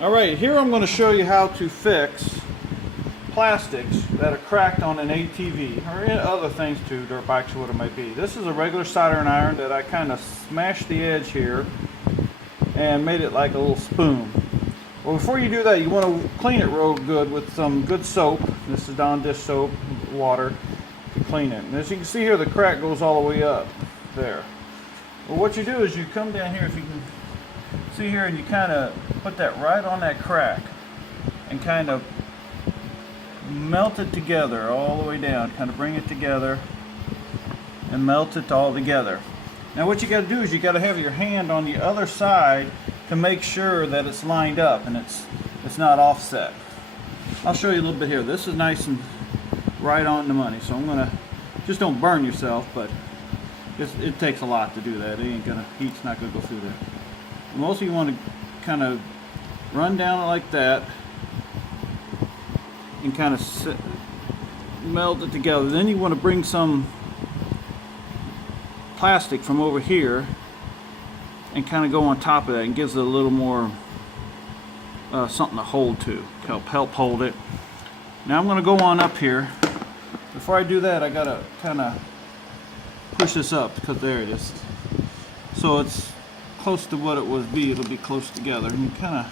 Alright, here I'm going to show you how to fix plastics that are cracked on an ATV or other things too, dirt bikes or what it might be. This is a regular soldering iron that I kind of smashed the edge here and made it like a little spoon. Well, before you do that, you want to clean it real good with some good soap. This is Dawn dish soap, water to clean it. And as you can see here, the crack goes all the way up there. Well, what you do is you come down here, if you can see here, and you kind of put that right on that crack and kind of melt it together all the way down. Kind of bring it together and melt it all together. Now what you got to do is you got to have your hand on the other side to make sure that it's lined up and it's not offset. I'll show you a little bit here. This is nice and right on the money, so I'm gonna, just don't burn yourself, but it takes a lot to do that. Heat's not gonna go through there. And also you want to kind of run down it like that and kind of melt it together. Then you want to bring some plastic from over here and kind of go on top of that, and gives it a little more something to hold to, help hold it. Now I'm going to go on up here. Before I do that, I got to kind of push this up, because there it is. So it's close to what it would be. It'll be close together, and you kind of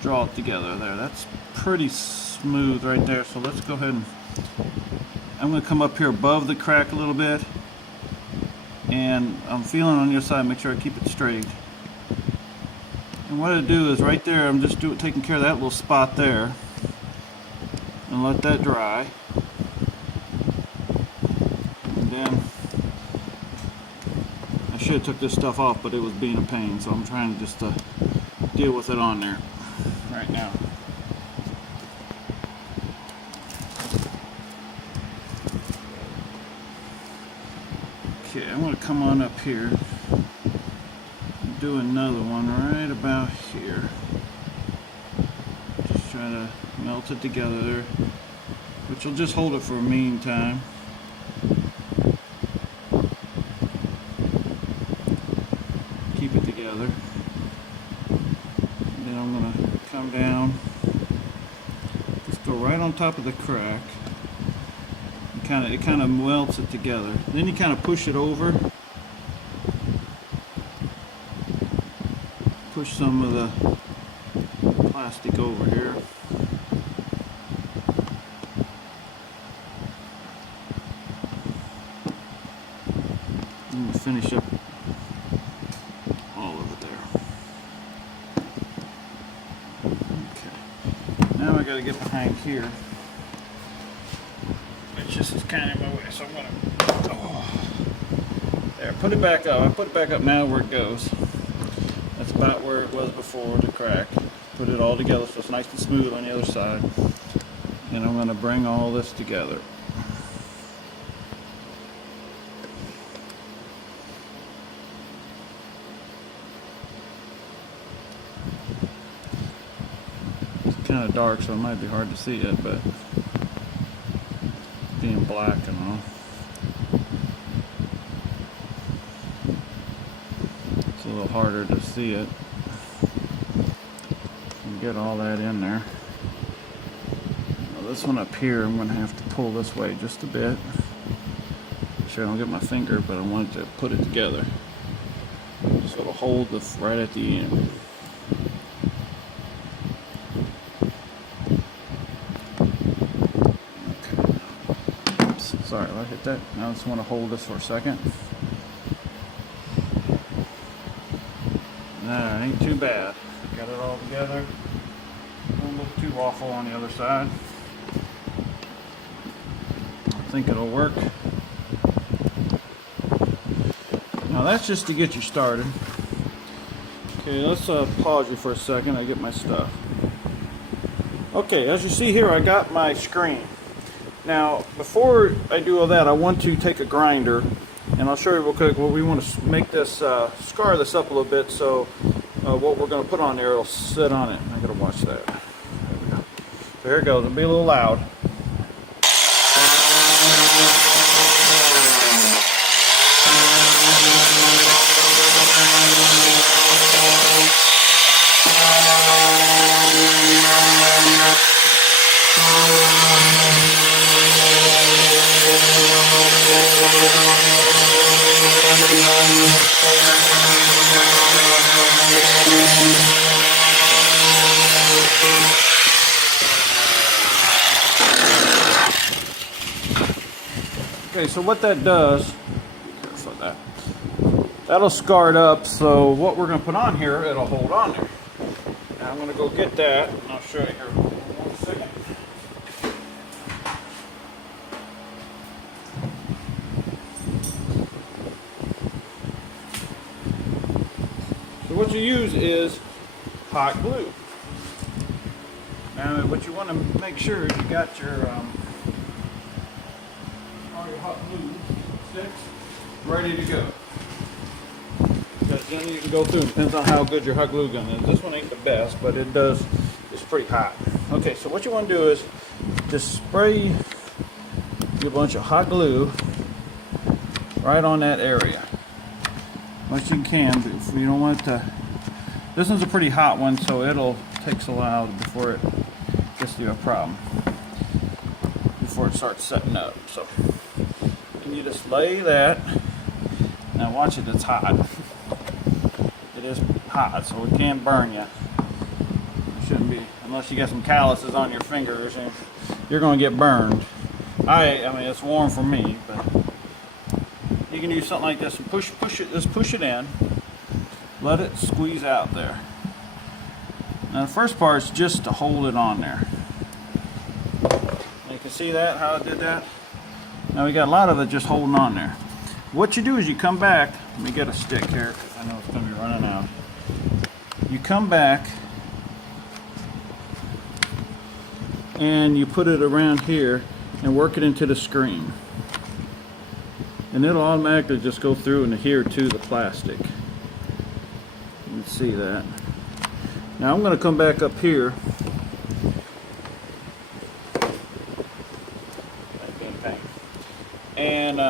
draw it together there. That's pretty smooth right there. So let's go ahead and I'm going to come up here above the crack a little bit, and I'm feeling on your side, make sure I keep it straight. And what I do is right there, I'm just taking care of that little spot there, and let that dry. And then I should have took this stuff off, but it was being a pain, so I'm trying to just deal with it on there right now. Okay, I'm going to come on up here and do another one right about here. Just try to melt it together there, which will just hold it for a meantime. Keep it together. And then I'm going to come down, just go right on top of the crack. It kind of melts it together. Then you kind of push it over. Push some of the plastic over here. And we'll finish up all of it there. Okay. Now I got to get behind here. This is kind of in my way, so I'm gonna there, put it back up. I put it back up now where it goes. That's about where it was before the crack. Put it all together so it's nice and smooth on the other side. And I'm gonna bring all this together. It's kind of dark, so it might be hard to see it, but being black and all, it's a little harder to see it. And get all that in there. Now this one up here, I'm going to have to pull this way just a bit. Make sure I don't get my finger, but I want to put it together so it'll hold this right at the end. Sorry, I hit that. Now I just want to hold this for a second. Nah, it ain't too bad. Got it all together. Don't look too awful on the other side. I think it'll work. Now that's just to get you started. Okay, let's pause you for a second. I get my stuff. Okay, as you see here, I got my screen. Now, before I do all that, I want to take a grinder, and I'll show you real quick. Well, we want to make this, scar this up a little bit, so what we're going to put on there will sit on it. I got to watch that. There we go. So here it goes. It'll be a little loud. Okay, so what that does, that'll scar it up, so what we're going to put on here, it'll hold on there. Now I'm going to go get that, and I'll show you here in 1 second. So what you use is hot glue. Now what you want to make sure is you got your all your hot glue sticks ready to go. Because then you can go through. Depends on how good your hot glue gun is. This one ain't the best, but it does. It's pretty hot. Okay, so what you want to do is just spray a bunch of hot glue right on that area, much you can. If you don't want it to. This one's a pretty hot one, so it'll takes a while before it gets to you a problem. Before it starts setting up. So you just lay that. Now watch it. It's hot. It is hot, so it can burn you. It shouldn't be, unless you got some calluses on your fingers, and you're going to get burned. I mean, it's warm for me, but you can use something like this and push it. Just push it in. Let it squeeze out there. Now the first part is just to hold it on there. You can see that, how it did that. Now we got a lot of it just holding on there. What you do is you come back. Let me get a stick here because I know it's going to be running out. You come back and you put it around here and work it into the screen. And it'll automatically just go through and adhere to the plastic. You can see that. Now I'm going to come back up here. And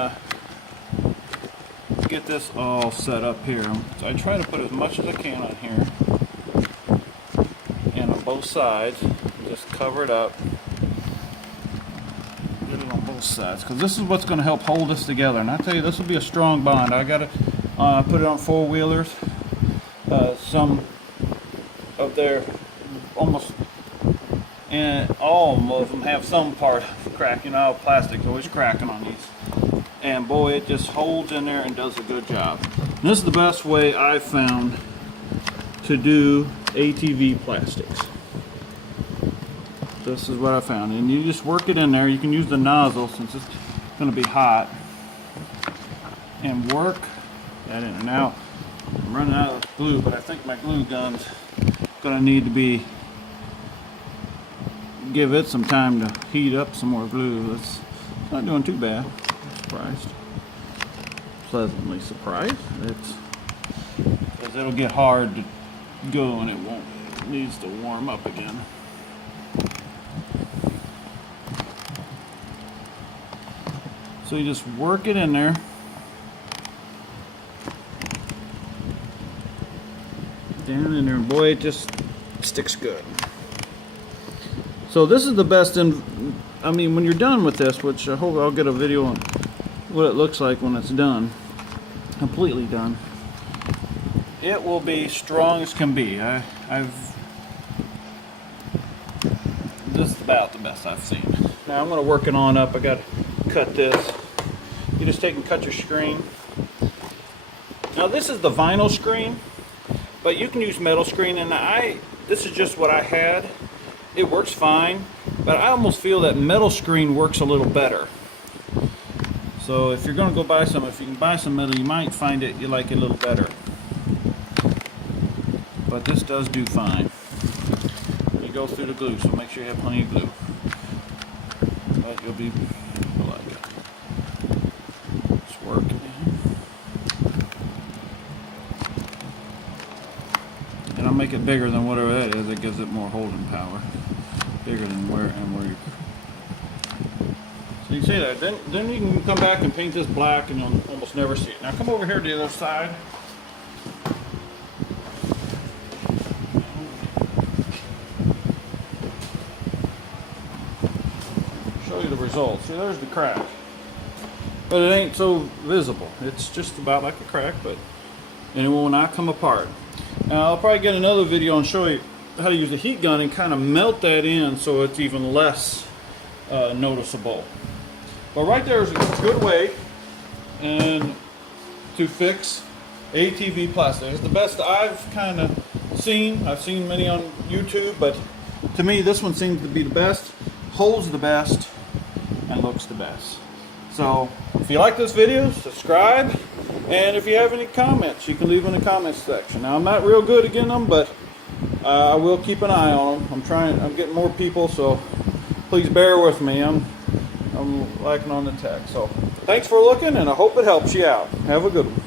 get this all set up here. So I try to put as much as I can on here and on both sides. Just cover it up. Get it on both sides because this is what's going to help hold this together. And I tell you, this will be a strong bond. I got to put it on four-wheelers. Some of their almost, and all of them have some part crack. You know how plastic's always cracking on these. And boy, it just holds in there and does a good job. And this is the best way I've found to do ATV plastics. This is what I found. And you just work it in there. You can use the nozzle since it's going to be hot. And work that in there. Now, I'm running out of glue, but I think my glue gun's going to need to be, give it some time to heat up some more glue. It's not doing too bad. Surprised. Pleasantly surprised. Because it'll get hard to go and it won't. It needs to warm up again. So you just work it in there. Down in there, and boy, it just sticks good. So this is the best. I mean, when you're done with this, which I hope I'll get a video on what it looks like when it's done, completely done, it will be strong as can be. This is about the best I've seen. Now I'm going to work it on up. I got to cut this. You just take and cut your screen. Now this is the vinyl screen, but you can use metal screen, and this is just what I had. It works fine, but I almost feel that metal screen works a little better. So if you're going to go buy some, if you can buy some metal, you might find it, you like it a little better. But this does do fine. You go through the glue, so make sure you have plenty of glue. But you'll like it. Just work it in. And I'll make it bigger than whatever that is. It gives it more holding power. Bigger than where you. So you can see that. Then you can come back and paint this black, and you'll almost never see it. Now come over here to the other side. Show you the results. See, there's the crack. but it ain't so visible. It's just about like a crack, but and it will not come apart. Now I'll probably get another video and show you how to use a heat gun and kind of melt that in so it's even less noticeable. But right there is a good way and to fix ATV plastic. It's the best I've kind of seen. I've seen many on YouTube, but to me this one seems to be the best, holds the best, and looks the best. So if you like this video, subscribe, and if you have any comments, you can leave in the comments section. Now I'm not real good at getting them, but I will keep an eye on them. I'm getting more people, so please bear with me. I'm lacking on the tech. So thanks for looking, and I hope it helps you out. Have a good one.